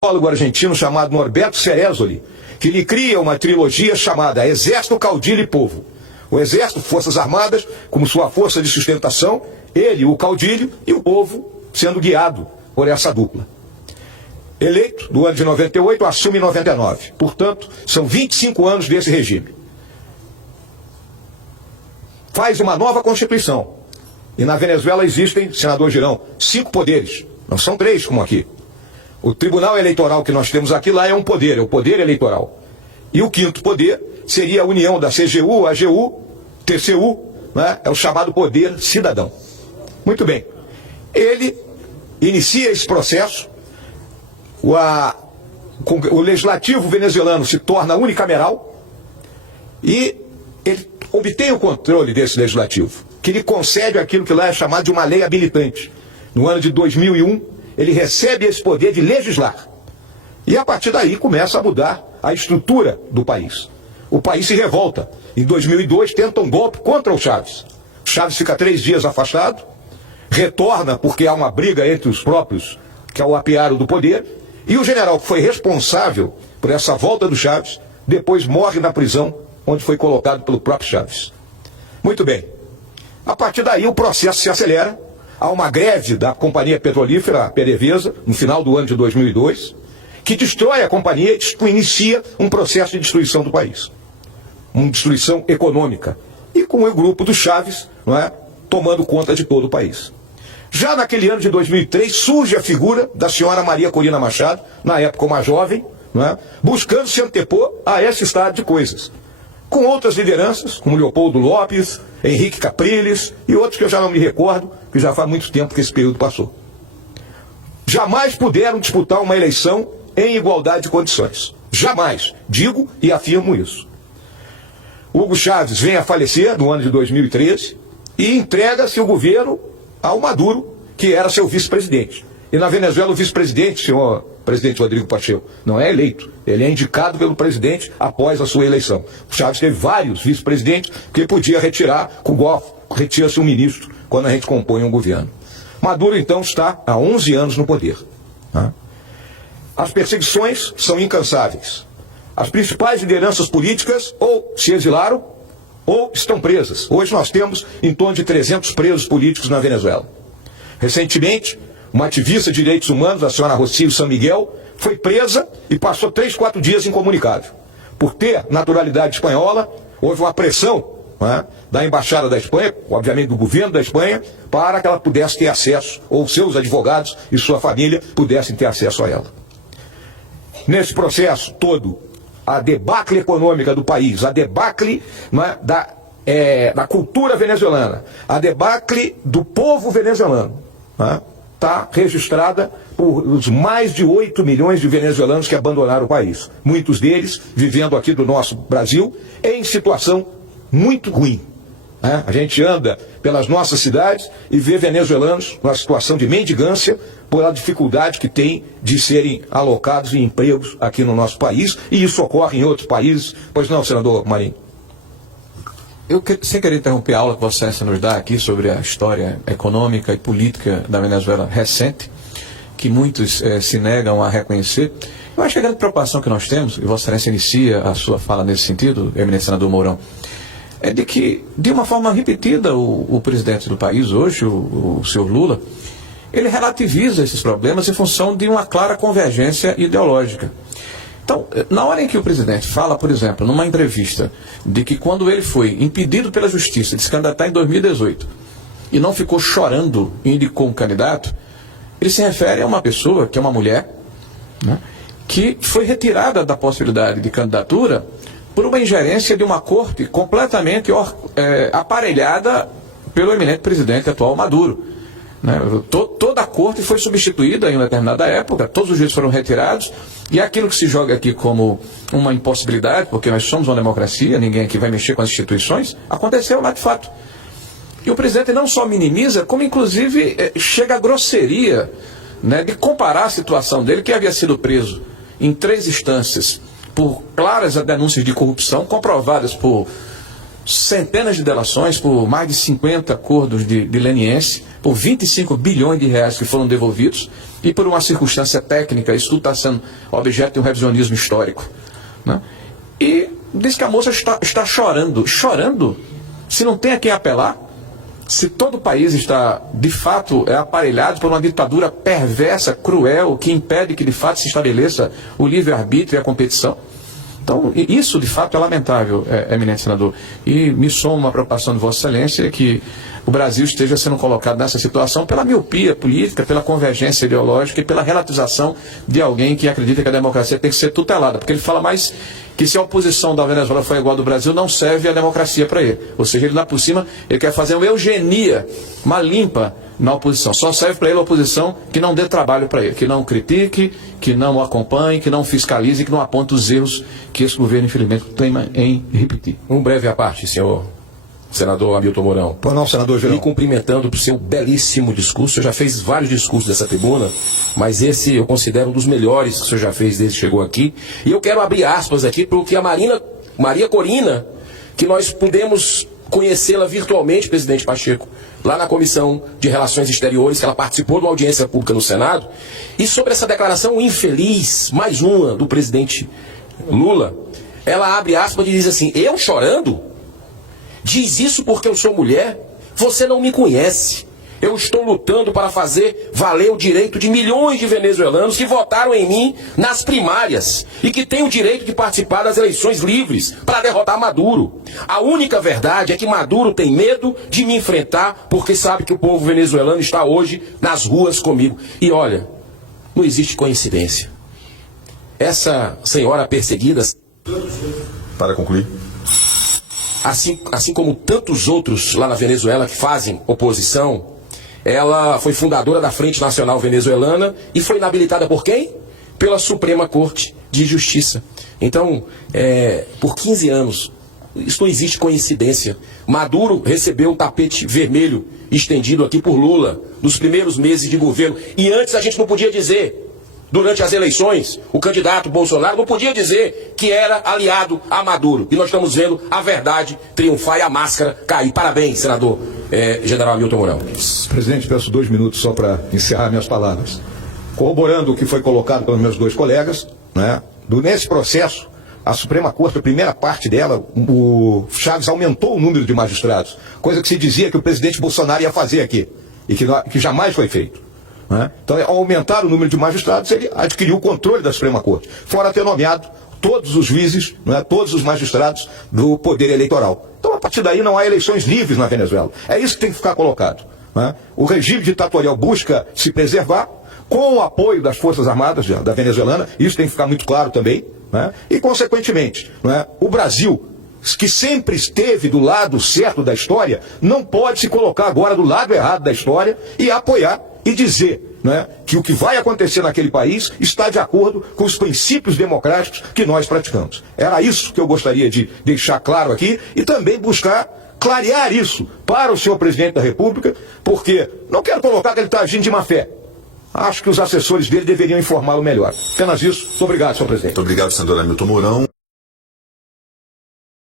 Sociólogo argentino chamado Norberto Ceresoli, que lhe cria uma trilogia chamada Exército, Caudilho e Povo. O Exército, Forças Armadas, como sua força de sustentação, ele, o caudilho, e o povo sendo guiado por essa dupla. Eleito no ano de 98, assume em 99. Portanto, são 25 anos desse regime. Faz uma nova Constituição. E na Venezuela existem, senador Girão, 5 poderes. Não são 3 como aqui. O tribunal eleitoral que nós temos aqui lá é um poder, é o poder eleitoral. E o 5º poder seria a união da CGU, AGU, TCU, né? É o chamado poder cidadão. Muito bem. Ele inicia esse processo, o legislativo venezuelano se torna unicameral e ele obtém o controle desse legislativo, que lhe concede aquilo que lá é chamado de uma lei habilitante. No ano de 2001, ele recebe esse poder de legislar. E a partir daí começa a mudar a estrutura do país. O país se revolta. Em 2002 tenta um golpe contra o Chávez. O Chávez fica 3 dias afastado, retorna porque há uma briga entre os próprios que o apearam do poder, e o general que foi responsável por essa volta do Chávez, depois morre na prisão onde foi colocado pelo próprio Chávez. Muito bem. A partir daí o processo se acelera. Há uma greve da companhia petrolífera, a PDVSA, no final do ano de 2002, que destrói a companhia e inicia um processo de destruição do país. Uma destruição econômica. E com o grupo do Chávez, não é, tomando conta de todo o país. Já naquele ano de 2003, surge a figura da senhora Maria Corina Machado, na época uma jovem, não é, buscando se antepor a esse estado de coisas. Com outras lideranças, como Leopoldo Lopes, Henrique Capriles e outros que eu já não me recordo, que já faz muito tempo que esse período passou. Jamais puderam disputar uma eleição em igualdade de condições. Jamais. Digo e afirmo isso. Hugo Chávez vem a falecer no ano de 2013 e entrega-se o governo ao Maduro, que era seu vice-presidente. E na Venezuela o vice-presidente, senhor presidente Rodrigo Pacheco, não é eleito. Ele é indicado pelo presidente após a sua eleição. O Chávez teve vários vice-presidentes que ele podia retirar, retira-se um ministro quando a gente compõe um governo. Maduro, então, está há 11 anos no poder. As perseguições são incansáveis. As principais lideranças políticas ou se exilaram ou estão presas. Hoje nós temos em torno de 300 presos políticos na Venezuela. Recentemente, uma ativista de direitos humanos, a senhora Rocío San Miguel, foi presa e passou 3, 4 dias incomunicável. Por ter naturalidade espanhola, houve uma pressão da Embaixada da Espanha, obviamente do governo da Espanha, para que ela pudesse ter acesso, ou seus advogados e sua família pudessem ter acesso a ela. Nesse processo todo, a debacle econômica do país, a debacle da cultura venezuelana, a debacle do povo venezuelano, está registrada por os mais de 8 milhões de venezuelanos que abandonaram o país. Muitos deles vivendo aqui do nosso Brasil em situação muito ruim. A gente anda pelas nossas cidades e vê venezuelanos numa situação de mendigância pela dificuldade que tem de serem alocados em empregos aqui no nosso país, e isso ocorre em outros países. Pois não, senador Marinho? Eu, sem querer interromper a aula que Vossa Excelência nos dá aqui sobre a história econômica e política da Venezuela recente, que muitos se negam a reconhecer, eu acho que a grande preocupação que nós temos, e Vossa Excelência inicia a sua fala nesse sentido, eminente senador Mourão, é de que, de uma forma repetida, o presidente do país hoje, o senhor Lula, ele relativiza esses problemas em função de uma clara convergência ideológica. Então, na hora em que o presidente fala, por exemplo, numa entrevista, de que quando ele foi impedido pela justiça de se candidatar em 2018 e não ficou chorando e indicou um candidato, ele se refere a uma pessoa, que é uma mulher, que foi retirada da possibilidade de candidatura por uma ingerência de uma corte completamente aparelhada pelo eminente presidente atual Maduro. Toda a corte foi substituída em uma determinada época, todos os juízes foram retirados, e aquilo que se joga aqui como uma impossibilidade, porque nós somos uma democracia, ninguém aqui vai mexer com as instituições, aconteceu lá de fato. E o presidente não só minimiza, como inclusive chega à grosseria de comparar a situação dele, que havia sido preso em 3 instâncias por claras denúncias de corrupção, comprovadas por centenas de delações, por mais de 50 acordos de leniência, por 25 bilhões de reais que foram devolvidos, E por uma circunstância técnica, isso tudo está sendo objeto de um revisionismo histórico, né? E diz que a moça está chorando. Chorando? Se não tem a quem apelar? Se todo o país está, de fato, aparelhado por uma ditadura perversa, cruel, que impede que, de fato, se estabeleça o livre-arbítrio e a competição? Então, isso, de fato, é lamentável, eminente senador. E me soma uma preocupação de Vossa Excelência que o Brasil esteja sendo colocado nessa situação pela miopia política, pela convergência ideológica e pela relativização de alguém que acredita que a democracia tem que ser tutelada. Porque ele fala mais que se a oposição da Venezuela for igual à do Brasil, não serve a democracia para ele. Ou seja, ele lá por cima, ele quer fazer uma eugenia, uma limpa na oposição. Só serve para ele a oposição que não dê trabalho para ele, que não critique, que não o acompanhe, que não fiscalize, que não aponte os erros que esse governo, infelizmente, teima em repetir. Um breve à parte, senhor senador Hamilton Mourão. Pois não, senador Girão. Me cumprimentando por seu belíssimo discurso. Eu já fez vários discursos dessa tribuna, mas esse eu considero um dos melhores que o senhor já fez desde que chegou aqui. E eu quero abrir aspas aqui para o que a Maria Corina, que nós pudemos conhecê-la virtualmente, presidente Pacheco, lá na Comissão de Relações Exteriores, que ela participou de uma audiência pública no Senado, e sobre essa declaração infeliz, mais uma, do presidente Lula, ela abre aspas e diz assim: eu chorando? Diz isso porque eu sou mulher? Você não me conhece. Eu estou lutando para fazer valer o direito de milhões de venezuelanos que votaram em mim nas primárias e que têm o direito de participar das eleições livres para derrotar Maduro. A única verdade é que Maduro tem medo de me enfrentar porque sabe que o povo venezuelano está hoje nas ruas comigo. E olha, não existe coincidência. Essa senhora perseguida, Para concluir. assim como tantos outros lá na Venezuela que fazem oposição, ela foi fundadora da Frente Nacional Venezuelana e foi inabilitada por quem? Pela Suprema Corte de Justiça. Então, por 15 anos, isso não existe coincidência. Maduro recebeu um tapete vermelho estendido aqui por Lula nos primeiros meses de governo. E antes a gente não podia dizer, durante as eleições, o candidato Bolsonaro não podia dizer que era aliado a Maduro. E nós estamos vendo a verdade triunfar e a máscara cair. Parabéns, senador general Hamilton Mourão. Presidente, peço 2 minutos só para encerrar minhas palavras. Corroborando o que foi colocado pelos meus 2 colegas, né, nesse processo, a Suprema Corte, a primeira parte dela, o Chaves aumentou o número de magistrados, coisa que se dizia que o presidente Bolsonaro ia fazer aqui, e que jamais foi feito. Né? Então, ao aumentar o número de magistrados, ele adquiriu o controle da Suprema Corte, fora ter nomeado todos os juízes, né, todos os magistrados do poder eleitoral. Então, a partir daí, não há eleições livres na Venezuela. É isso que tem que ficar colocado. Né? O regime ditatorial busca se preservar com o apoio das Forças Armadas da venezuelana, isso tem que ficar muito claro também. Né? E, consequentemente, né, o Brasil, que sempre esteve do lado certo da história, não pode se colocar agora do lado errado da história e apoiar e dizer, né, que o que vai acontecer naquele país está de acordo com os princípios democráticos que nós praticamos. Era isso que eu gostaria de deixar claro aqui e também buscar clarear isso para o senhor presidente da República, porque não quero colocar que ele está agindo de má fé. Acho que os assessores dele deveriam informá-lo melhor. Apenas isso. Muito obrigado, senhor presidente. Muito obrigado, senador Hamilton Mourão.